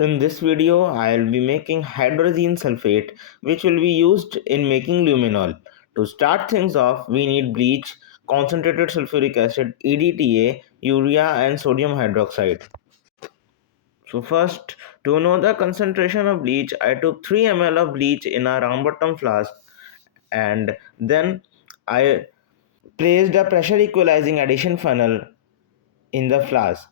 In this video, I will be making hydrazine sulphate, which will be used in making luminol. To start things off, we need bleach, concentrated sulfuric acid, EDTA, urea, and sodium hydroxide. So first, to know the concentration of bleach, I took 3 ml of bleach in a round bottom flask, and then I placed a pressure equalizing addition funnel in the flask.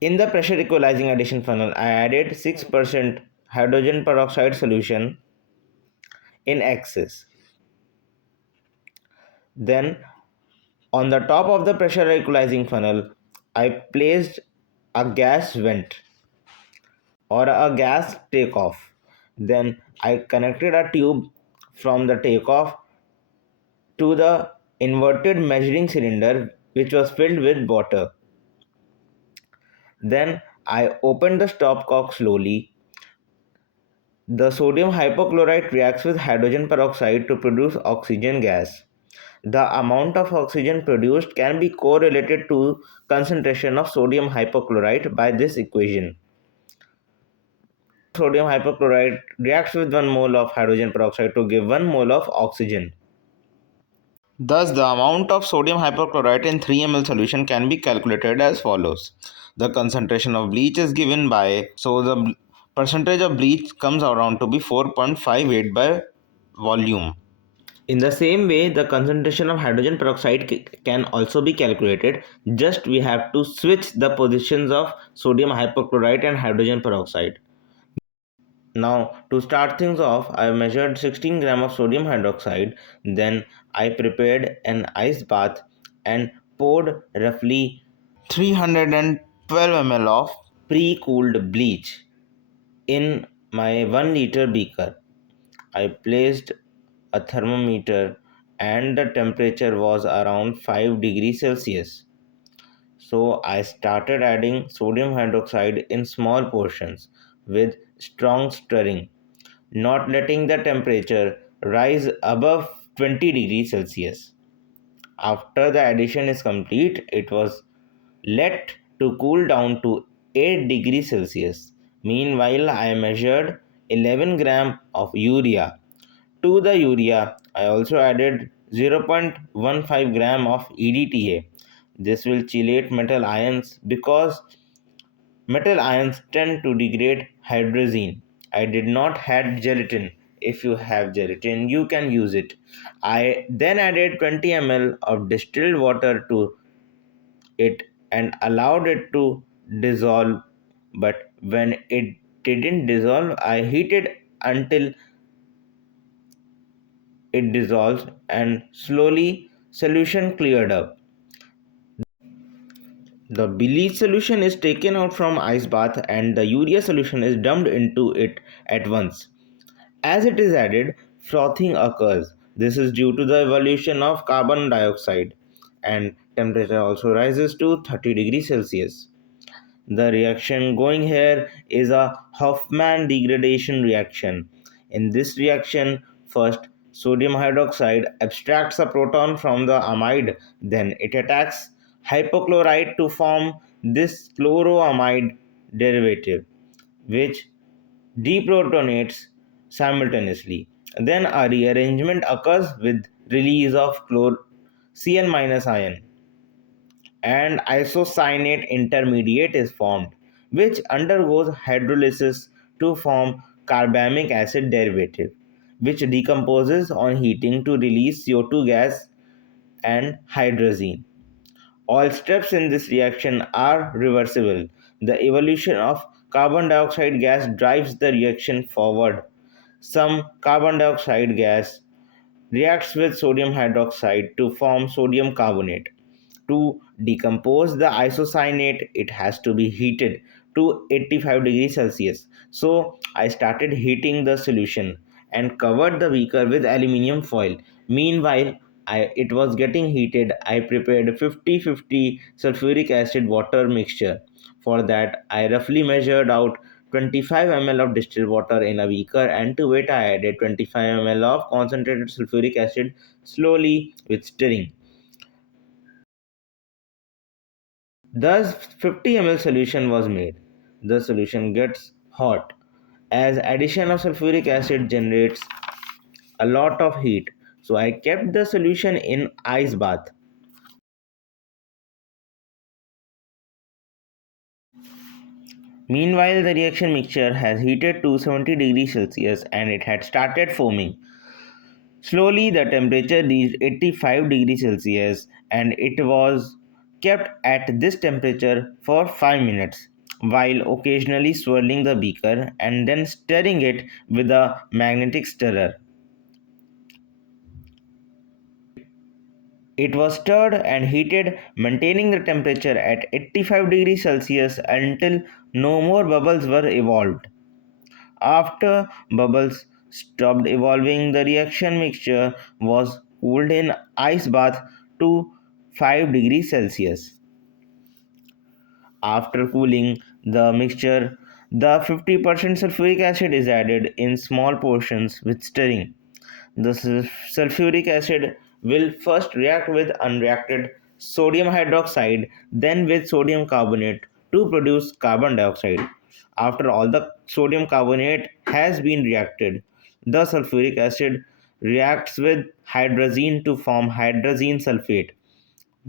In the pressure equalizing addition funnel, I added 6% hydrogen peroxide solution in excess. Then, on the top of the pressure equalizing funnel, I placed a gas vent or a gas takeoff. Then, I connected a tube from the takeoff to the inverted measuring cylinder, which was filled with water. Then, I opened the stopcock slowly. The sodium hypochlorite reacts with hydrogen peroxide to produce oxygen gas. The amount of oxygen produced can be correlated to concentration of sodium hypochlorite by this equation. Sodium hypochlorite reacts with 1 mole of hydrogen peroxide to give 1 mole of oxygen. Thus, the amount of sodium hypochlorite in 3 ml solution can be calculated as follows. The concentration of bleach is given by, so the percentage of bleach comes around to be 4.58 by volume. In the same way, the concentration of hydrogen peroxide can also be calculated. Just we have to switch the positions of sodium hypochlorite and hydrogen peroxide. Now, to start things off, I measured 16 gram of sodium hydroxide. Then I prepared an ice bath and poured roughly 312 ml of pre-cooled bleach in my 1 liter beaker. I placed a thermometer and the temperature was around 5 degrees Celsius. So I started adding sodium hydroxide in small portions with strong stirring, not letting the temperature rise above 20 degrees Celsius. After the addition is complete, it was let to cool down to 8 degrees Celsius. Meanwhile, I measured 11 gram of urea. To the urea, I also added 0.15 gram of EDTA. This will chelate metal ions because metal ions tend to degrade hydrazine. I did not add gelatin. If you have gelatin, you can use it. I then added 20 ml of distilled water to it and allowed it to dissolve. But when it didn't dissolve, I heated until it dissolves and slowly solution cleared up. The bleach solution is taken out from ice bath and the urea solution is dumped into it at once. As it is added, frothing occurs. This is due to the evolution of carbon dioxide, and temperature also rises to 30 degrees Celsius. The reaction going here is a Hoffmann degradation reaction. In this reaction, first sodium hydroxide abstracts a proton from the amide, then it attacks hypochlorite to form this chloroamide derivative, which deprotonates simultaneously. Then a rearrangement occurs with release of Cl- ion and isocyanate intermediate is formed, which undergoes hydrolysis to form carbamic acid derivative, which decomposes on heating to release CO2 gas and hydrazine. All steps in this reaction are reversible. The evolution of carbon dioxide gas drives the reaction forward. Some carbon dioxide gas reacts with sodium hydroxide to form sodium carbonate. To decompose the isocyanate, it has to be heated to 85 degrees Celsius. So I started heating the solution and covered the beaker with aluminium foil. Meanwhile, it was getting heated. I prepared 50-50 sulfuric acid water mixture. For that, I roughly measured out 25 ml of distilled water in a beaker, and to it I added 25 ml of concentrated sulfuric acid slowly with stirring. Thus 50 ml solution was made. the solution gets hot, as addition of sulfuric acid generates a lot of heat. So I kept the solution in ice bath. Meanwhile, the reaction mixture has heated to 70 degrees Celsius and it had started foaming. Slowly, the temperature reached 85 degrees Celsius and it was kept at this temperature for 5 minutes while occasionally swirling the beaker and then stirring it with a magnetic stirrer. It was stirred and heated, maintaining the temperature at 85 degrees Celsius until no more bubbles were evolved. After bubbles stopped evolving, the reaction mixture was cooled in ice bath to 5 degrees Celsius. After cooling the mixture, the 50% sulfuric acid is added in small portions with stirring. The sulfuric acid will first react with unreacted sodium hydroxide, then with sodium carbonate to produce carbon dioxide. After all the sodium carbonate has been reacted, the sulfuric acid reacts with hydrazine to form hydrazine sulphate,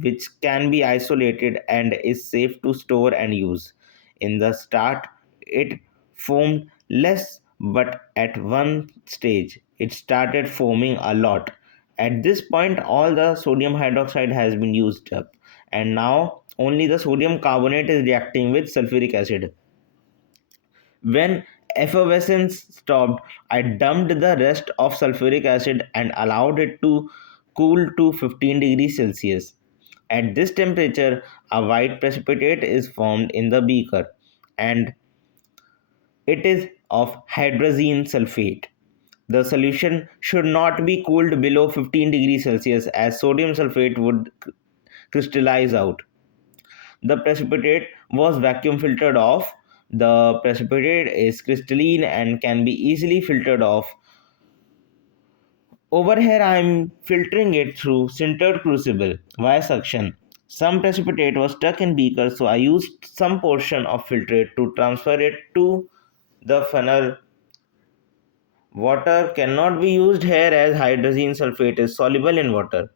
which can be isolated and is safe to store and use. In the start, it foamed less, but at one stage, it started foaming a lot. At this point, all the sodium hydroxide has been used up, and now only the sodium carbonate is reacting with sulfuric acid. When effervescence stopped, I dumped the rest of sulfuric acid and allowed it to cool to 15 degrees Celsius. At this temperature, a white precipitate is formed in the beaker and it is of hydrazine sulfate. The solution should not be cooled below 15 degrees Celsius as sodium sulfate would crystallize out. The precipitate was vacuum filtered off. The precipitate is crystalline and can be easily filtered off. Over here, I am filtering it through sintered crucible via suction. Some precipitate was stuck in beaker, so I used some portion of filtrate to transfer it to the funnel. Water cannot be used here as hydrazine sulfate is soluble in water.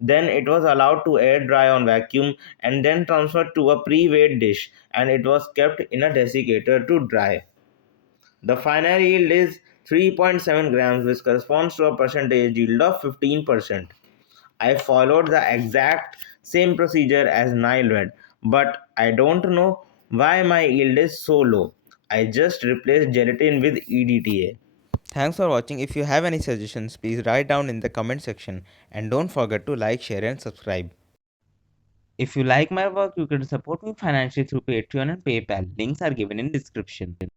Then it was allowed to air dry on vacuum and then transferred to a pre-weighed dish and it was kept in a desiccator to dry. The final yield is 3.7 grams which corresponds to a percentage yield of 15%. I followed the exact same procedure as Nile, but I don't know why my yield is so low. I just replaced gelatin with EDTA. Thanks for watching. If you have any suggestions, please write down in the comment section and don't forget to like, share and subscribe. If you like my work, you can support me financially through Patreon and PayPal. Links are given in description.